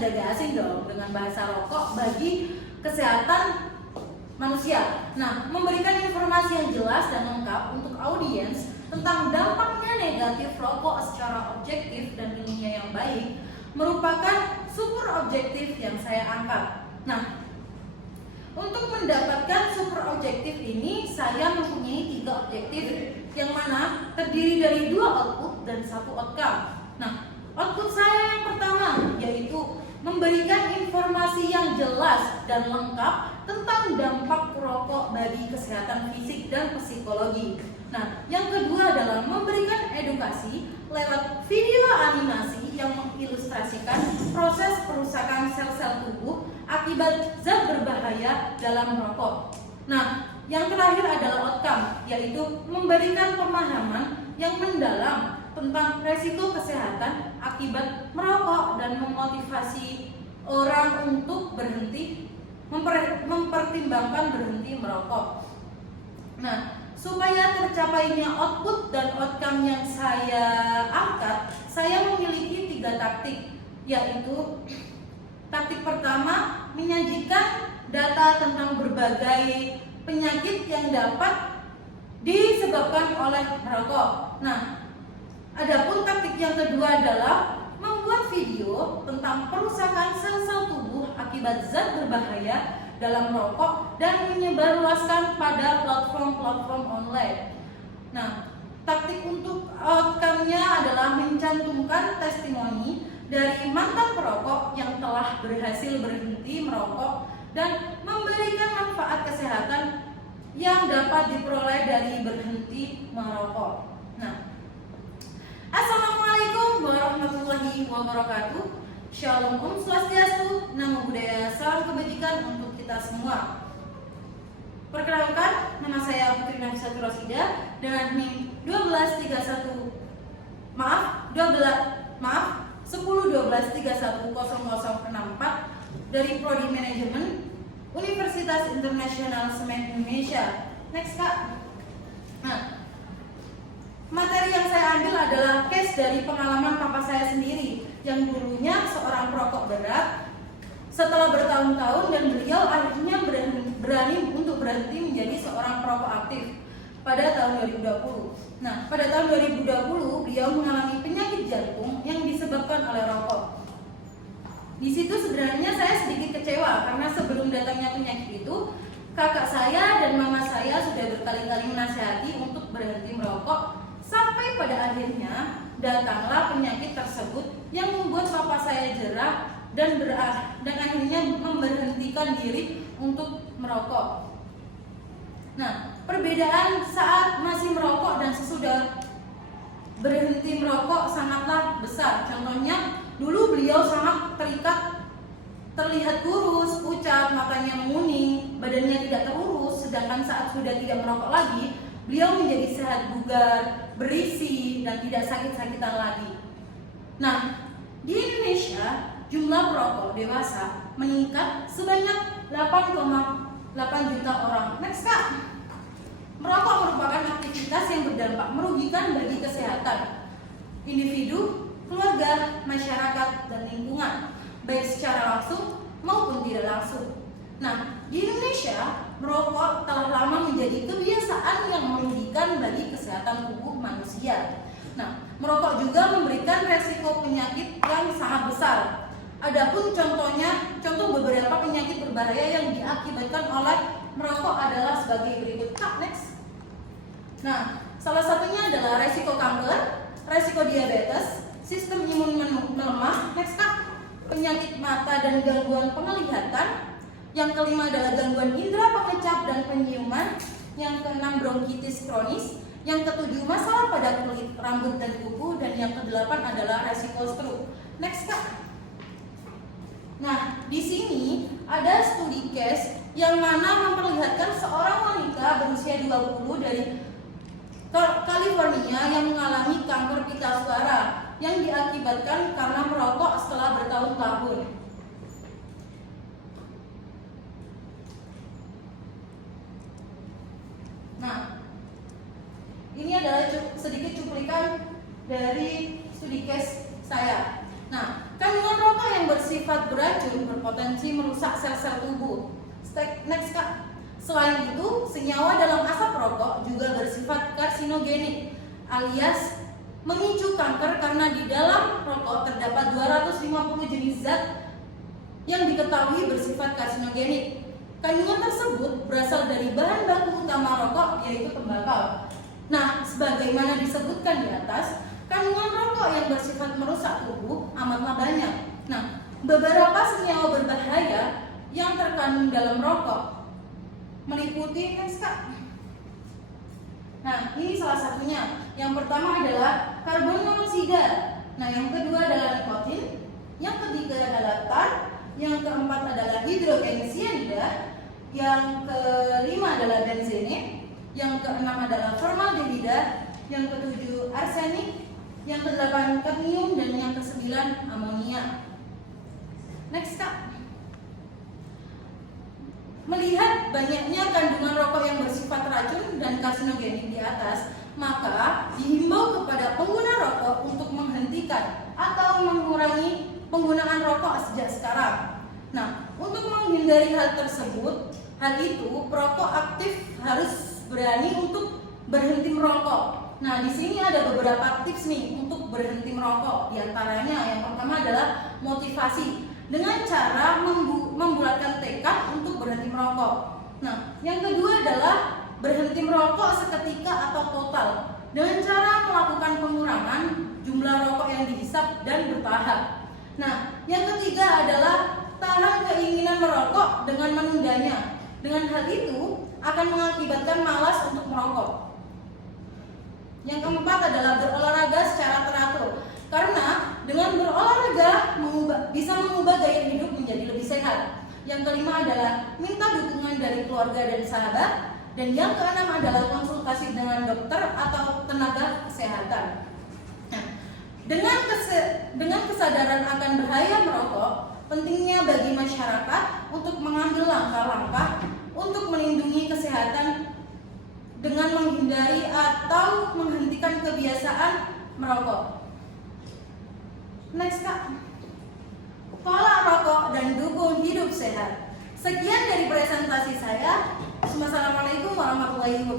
sudah gak asing dong dengan bahasa rokok bagi kesehatan manusia. Nah, memberikan informasi yang jelas dan lengkap untuk audiens tentang dampaknya negatif rokok secara objektif dan ilmiah yang baik merupakan super objektif yang saya angkat. Nah, untuk mendapatkan super objektif ini saya mempunyai 3 objektif yang mana terdiri dari 2 output dan 1 outcome. Nah, output saya yang pertama yaitu memberikan informasi yang jelas dan lengkap tentang dampak rokok bagi kesehatan fisik dan psikologi. Nah, yang kedua adalah memberikan edukasi lewat video animasi yang mengilustrasikan proses perusakan sel-sel tubuh akibat zat berbahaya dalam merokok. Nah, yang terakhir adalah outcome, yaitu memberikan pemahaman yang mendalam tentang resiko kesehatan akibat merokok dan memotivasi orang untuk berhenti, mempertimbangkan berhenti merokok. Nah, supaya tercapainya output dan outcome yang saya angkat, saya memiliki 3 taktik, yaitu taktik pertama, menyajikan data tentang berbagai penyakit yang dapat disebabkan oleh merokok. Nah, adapun taktik yang kedua adalah membuat video tentang perusakan sel-sel tubuh akibat zat berbahaya dalam merokok dan menyebarluaskan pada platform-platform online. Nah, taktik untuk outcome-nya adalah mencantumkan testimoni dari mantan perokok yang telah berhasil berhenti merokok dan memberikan manfaat kesehatan yang dapat diperoleh dari berhenti merokok. Nah, Assalamualaikum warahmatullahi wabarakatuh. Shalom Om Swastiastu, Namo Buddhaya, salam kebajikan untuk kita semua. Perkenalkan, nama saya Putri Nafisatu Rosida dengan NIM 10123104 dari Prodi Manajemen Universitas Internasional Semen Indonesia. Next Kak. Nah, materi yang saya ambil adalah case dari pengalaman papa saya sendiri yang dulunya seorang perokok berat. Setelah bertahun-tahun dan beliau akhirnya berani untuk berhenti menjadi seorang perokok aktif pada tahun 2020. Nah, pada tahun 2020 beliau mengalami penyakit jantung yang disebabkan oleh rokok. Di situ sebenarnya saya sedikit kecewa karena sebelum datangnya penyakit itu, kakak saya dan mama saya sudah berkali-kali menasihati untuk berhenti merokok. Sampai pada akhirnya datanglah penyakit tersebut yang membuat papa saya jerah dan akhirnya memberhentikan diri untuk merokok. Nah, perbedaan saat masih merokok dan sesudah berhenti merokok sangatlah besar. Contohnya, dulu beliau sangat terikat, terlihat kurus, pucat, matanya menguning, badannya tidak terurus. Sedangkan saat sudah tidak merokok lagi, beliau menjadi sehat bugar, berisi, dan tidak sakit-sakitan lagi. Nah, di Indonesia jumlah perokok dewasa meningkat sebanyak 8,8 juta orang. Next Kak. Merokok merupakan aktivitas yang berdampak merugikan bagi kesehatan individu, keluarga, masyarakat, dan lingkungan, baik secara langsung maupun tidak langsung. Nah, di Indonesia merokok telah lama menjadi kebiasaan yang merugikan bagi kesehatan tubuh manusia. Nah, merokok juga memberikan resiko penyakit yang sangat besar. Adapun contoh beberapa penyakit berbahaya yang diakibatkan oleh merokok adalah sebagai berikut. Next. Nah, salah satunya adalah resiko kanker, resiko diabetes, sistem imun melemah. Next Kak. Penyakit mata dan gangguan penglihatan. Yang kelima adalah gangguan indera pengecap dan penciuman. Yang keenam bronkitis kronis. Yang ketujuh masalah pada kulit, rambut, dan kuku. Dan yang kedelapan adalah resiko stroke. Next Kak. Nah, di sini ada studi case yang mana memperlihatkan seorang wanita berusia 20 dari California yang mengalami kanker pita suara yang diakibatkan karena merokok setelah bertahun-tahun. Nah, ini adalah sedikit cuplikan dari studi case saya. Nah, kandungan rokok yang bersifat beracun berpotensi merusak sel-sel tubuh. Next Kak. Selain itu, senyawa dalam asap rokok juga bersifat karsinogenik alias memicu kanker karena di dalam rokok terdapat 250 jenis zat yang diketahui bersifat karsinogenik. Kandungan tersebut berasal dari bahan baku utama rokok yaitu tembakau. Nah, sebagaimana disebutkan di atas, kandungan rokok yang bersifat merusak tubuh amatlah banyak. Nah, beberapa senyawa berbahaya yang terkandung dalam rokok meliputi Nah, ini salah satunya. Yang pertama adalah karbon monoksida. Nah, yang kedua adalah nikotin. Yang ketiga adalah tar. Yang keempat adalah hidrogen cyanida. Yang kelima adalah benzene. Yang keenam adalah formaldehida. Yang ketujuh arsenik. Yang kedelapan kadmium dan yang kesembilan amonia. Next Kak. Melihat banyaknya kandungan rokok yang bersifat racun dan karsinogenik di atas, maka dihimbau kepada pengguna rokok untuk menghentikan atau mengurangi penggunaan rokok sejak sekarang. Nah, untuk menghindari hal tersebut, perokok aktif harus berani untuk berhenti merokok. Nah, di sini ada beberapa tips nih untuk berhenti merokok. Di antaranya yang pertama adalah motivasi dengan cara membulatkan tekad untuk berhenti merokok. Nah, yang kedua adalah berhenti merokok seketika atau total dengan cara melakukan pengurangan jumlah rokok yang dihisap dan bertahap. Nah, yang ketiga adalah tahan keinginan merokok dengan menundanya. Dengan hal itu akan mengakibatkan malas untuk merokok. Yang keempat adalah berolahraga secara teratur. Karena dengan berolahraga bisa mengubah gaya hidup menjadi lebih sehat. Yang kelima adalah minta dukungan dari keluarga dan sahabat. Dan yang keenam adalah konsultasi dengan dokter atau tenaga kesehatan. Nah, dengan kesadaran akan bahaya merokok, pentingnya bagi masyarakat untuk mengambil langkah-langkah untuk melindungi kesehatan dengan menghindari atau menghentikan kebiasaan merokok. Next Kak. Tolak rokok dan dukung hidup sehat. Sekian dari presentasi saya. Wassalamualaikum warahmatullahi wabarakatuh.